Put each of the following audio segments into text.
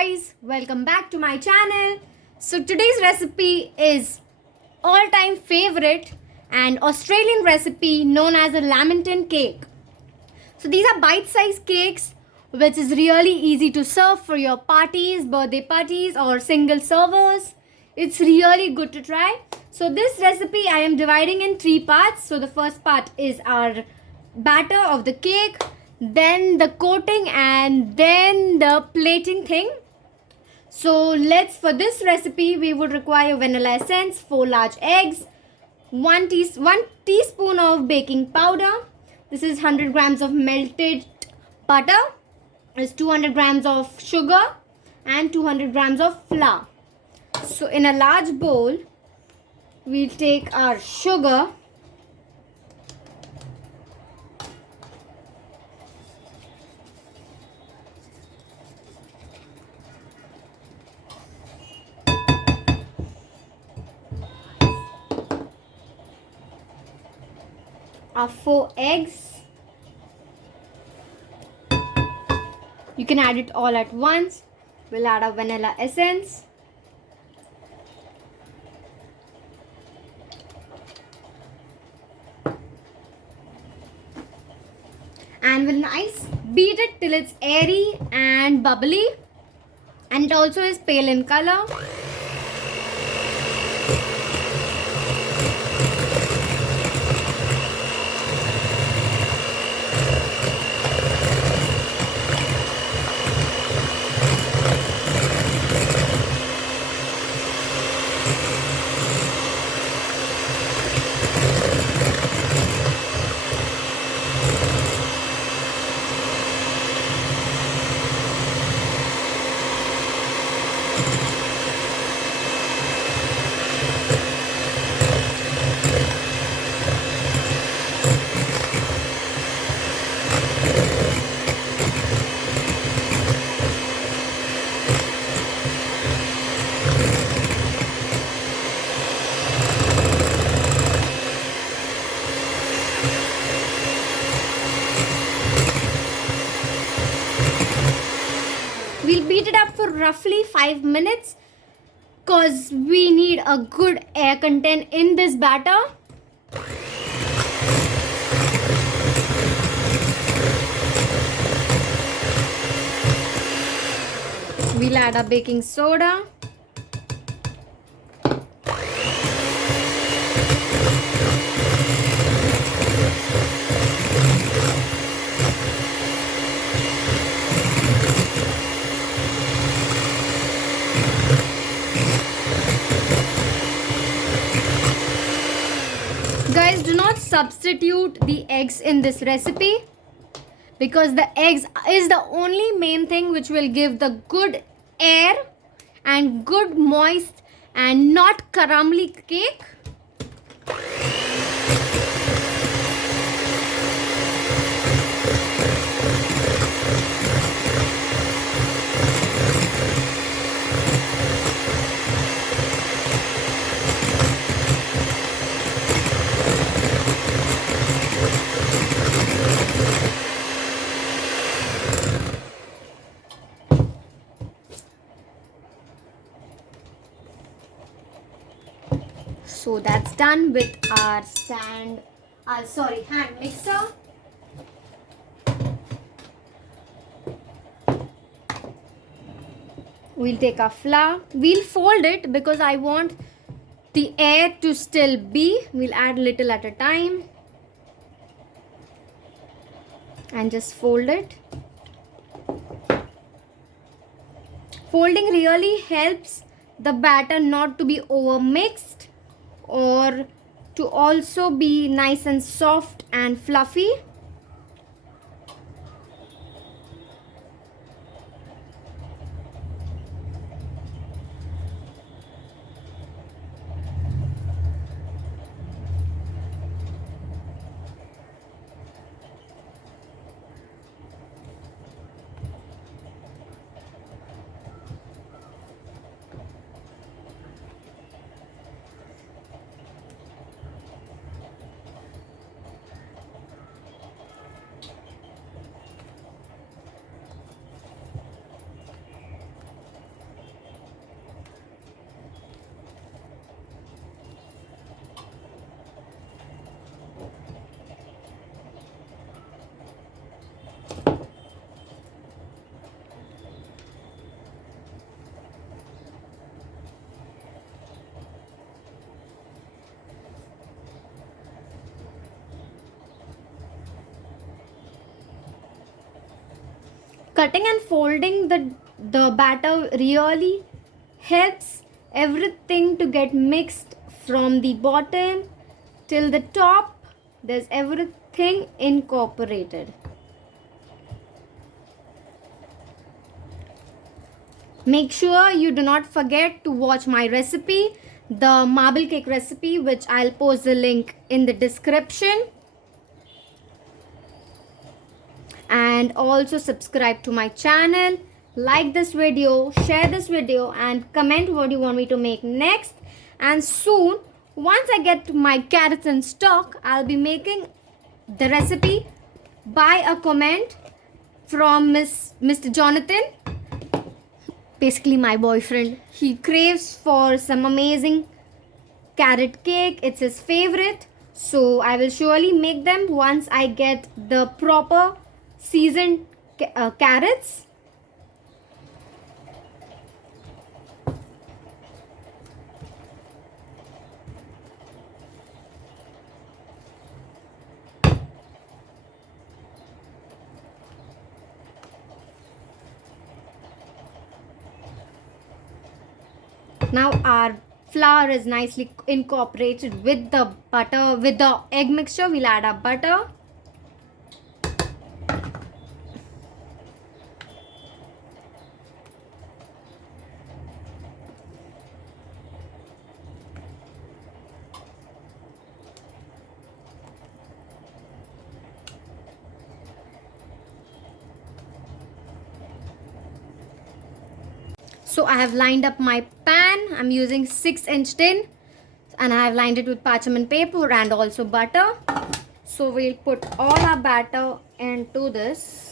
guys, welcome back to my channel. So today's recipe is all-time favorite and Australian recipe known as a Lamington cake. So these are bite-sized cakes which is really easy to serve for your parties, birthday parties or single servers. It's really good to try. So this recipe I am dividing in 3 parts. So the first part is our batter of the cake, then the coating, and then the plating thing. So for this recipe we would require vanilla essence, 4 large eggs, 1 teaspoon of baking powder. This is 100 grams of melted butter. Is 200 grams of sugar and 200 grams of flour. So in a large bowl we'll take our sugar, our 4 eggs. You can add it all at once. We'll add our vanilla essence. And we'll beat it till it's airy and bubbly. And it also is pale in color. We'll beat it up for roughly 5 minutes because we need a good air content in this batter. We'll add our baking soda. Guys, do not substitute the eggs in this recipe because the eggs is the only main thing which will give the good air and good moist and not crumbly cake. So that's done with our hand mixer. We'll take our flour. We'll fold it because I want the air to still be. We'll add little at a time. And just fold it. Folding really helps the batter not to be over mixed or to also be nice and soft and fluffy. cutting and folding the batter really helps everything to get mixed from the bottom till the top. There's everything incorporated. Make sure you do not forget to watch my recipe, the marble cake recipe, which I'll post the link in the description. And also subscribe to my channel, like this video, share this video, and comment what you want me to make next. And soon, once I get my carrots in stock, I'll be making the recipe by a comment from Mr. Jonathan, basically my boyfriend. He craves for some amazing carrot cake. It's his favorite. So I will surely make them once I get the proper seasoned carrots. Now our flour is nicely incorporated with the butter, with the egg mixture. We'll add our butter. So I have lined up my pan. I'm using 6-inch tin and I have lined it with parchment paper and also butter. So we'll put all our batter into this.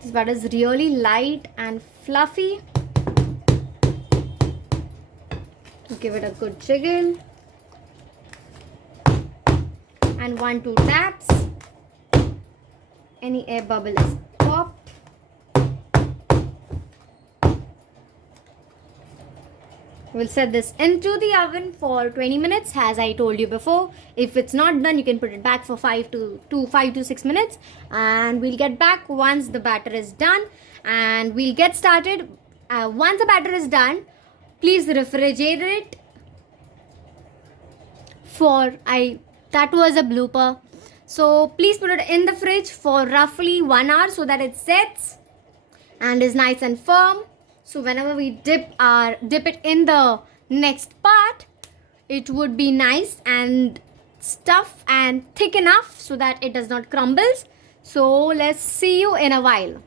This butter is really light and fluffy. Give it a good jiggle. And 1-2 taps. Any air bubble is popped. We'll set this into the oven for 20 minutes as I told you before. If it's not done, you can put it back for 5 to 6 minutes, and we'll get back once the batter is done and we'll get started. Once the batter is done, please refrigerate it that was a blooper. So please put it in the fridge for roughly 1 hour so that it sets and is nice and firm. So whenever we dip it in the next part, it would be nice and stuff and thick enough so that it does not crumble. So let's see you in a while.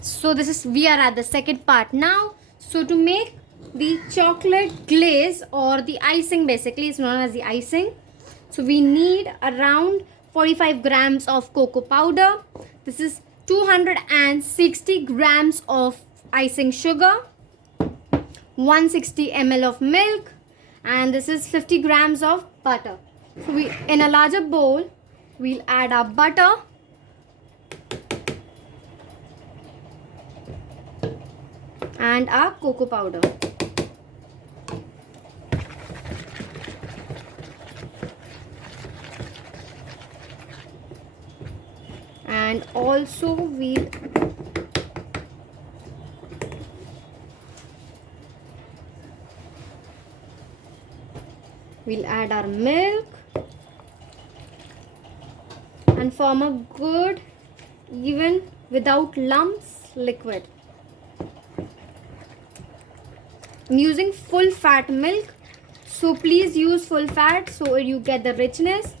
So we are at the second part now. So to make the chocolate glaze, or the icing, basically it's known as the icing. So we need around 45 grams of cocoa powder. This is 260 grams of icing sugar, 160 ml of milk, and this is 50 grams of butter. So in a larger bowl, we'll add our butter, and our cocoa powder. And also we'll add our milk and form a good, even, without lumps liquid. I'm using full fat milk, so please use full fat so you get the richness.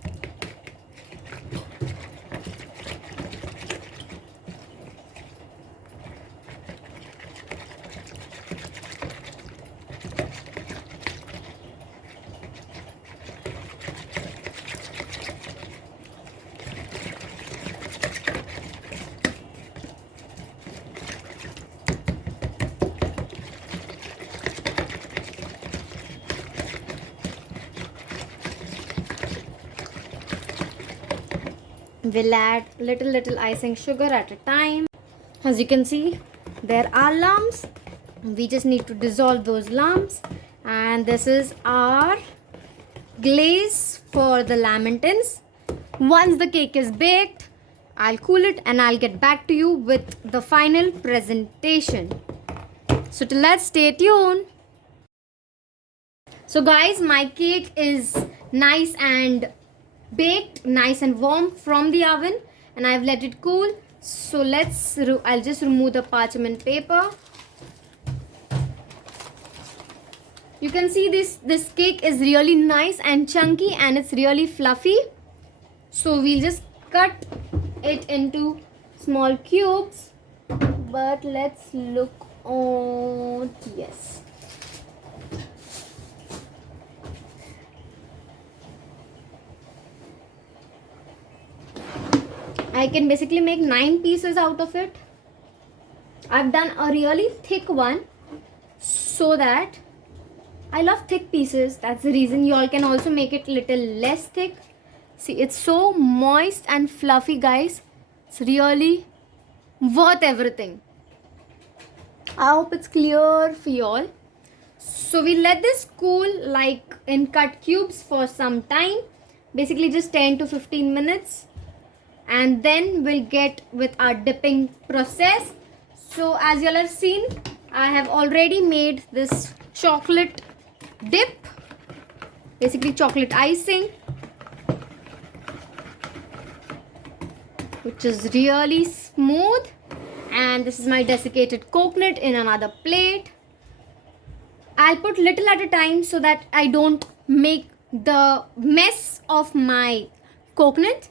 We'll add little icing sugar at a time. As you can see, there are lumps. We just need to dissolve those lumps. And this is our glaze for the lamingtons. Once the cake is baked, I'll cool it and I'll get back to you with the final presentation. So till that, stay tuned. So guys, my cake is nice and baked, nice and warm from the oven, and I've let it cool. So I'll just remove the parchment paper. You can see this cake is really nice and chunky, and it's really fluffy. So we'll just cut it into small cubes. But let's look on, yes. I can basically make 9 pieces out of it. I've done a really thick one so that I love thick pieces. That's the reason. You all can also make it little less thick. See, it's so moist and fluffy, guys. It's really worth everything. I hope it's clear for you all. So we let this cool like in cut cubes for some time. Basically just 10 to 15 minutes. And then we'll get with our dipping process. So as you all have seen, I have already made this chocolate dip, basically chocolate icing, which is really smooth. And this is my desiccated coconut in another plate. I'll put little at a time so that I don't make the mess of my coconut.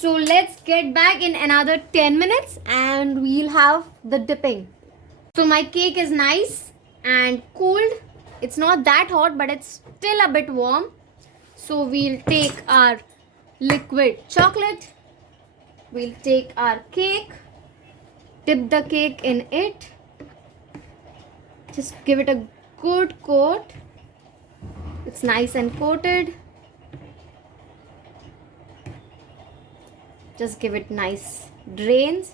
So let's get back in another 10 minutes and we'll have the dipping. So my cake is nice and cooled. It's not that hot, but it's still a bit warm. So we'll take our liquid chocolate. We'll take our cake. Dip the cake in it. Just give it a good coat. It's nice and coated. Just give it nice drains.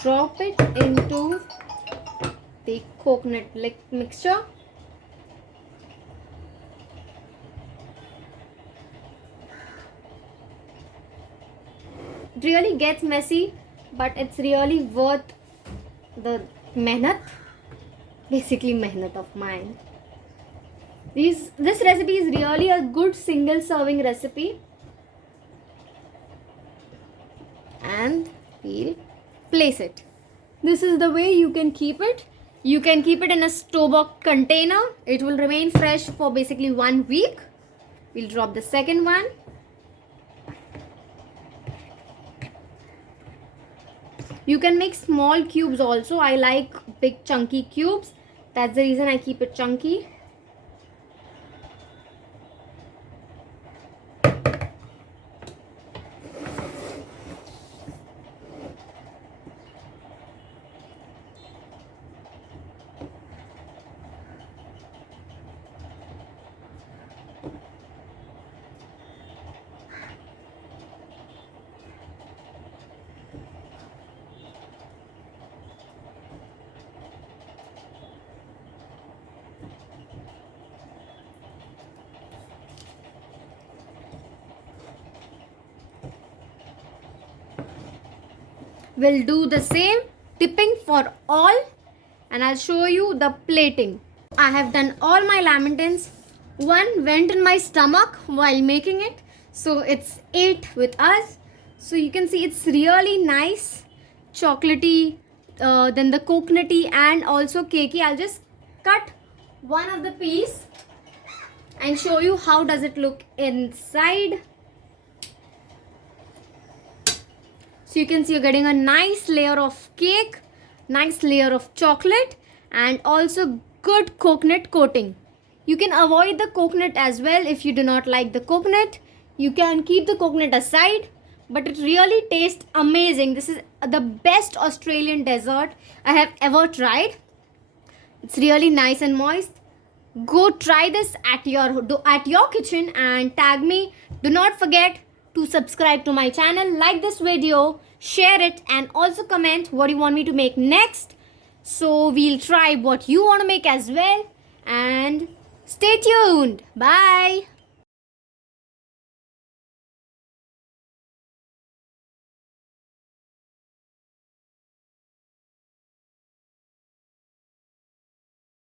Drop it into the coconut mixture. It really gets messy, but it's really worth the mehnat. Basically mehnat of mine. This recipe is really a good single serving recipe. And we'll place it. This is the way you can keep it. You can keep it in a store-bought container. It will remain fresh for basically 1 week. We'll drop the second one. You can make small cubes also. I like big chunky cubes. That's the reason I keep it chunky. We'll do the same dipping for all, and I'll show you the plating. I have done all my lamingtons. One went in my stomach while making it, so it's 8 with us. So you can see it's really nice, chocolatey, then the coconutty and also cakey. I'll just cut one of the piece and show you how does it look inside. So you can see you're getting a nice layer of cake, nice layer of chocolate, and also good coconut coating. You can avoid the coconut as well if you do not like the coconut. You can keep the coconut aside, but it really tastes amazing. This is the best Australian dessert I have ever tried. It's really nice and moist. Go try this at your kitchen and tag me. Do not forget to subscribe to my channel, like this video, share it, and also comment what you want me to make next. So we'll try what you want to make as well. And stay tuned. Bye.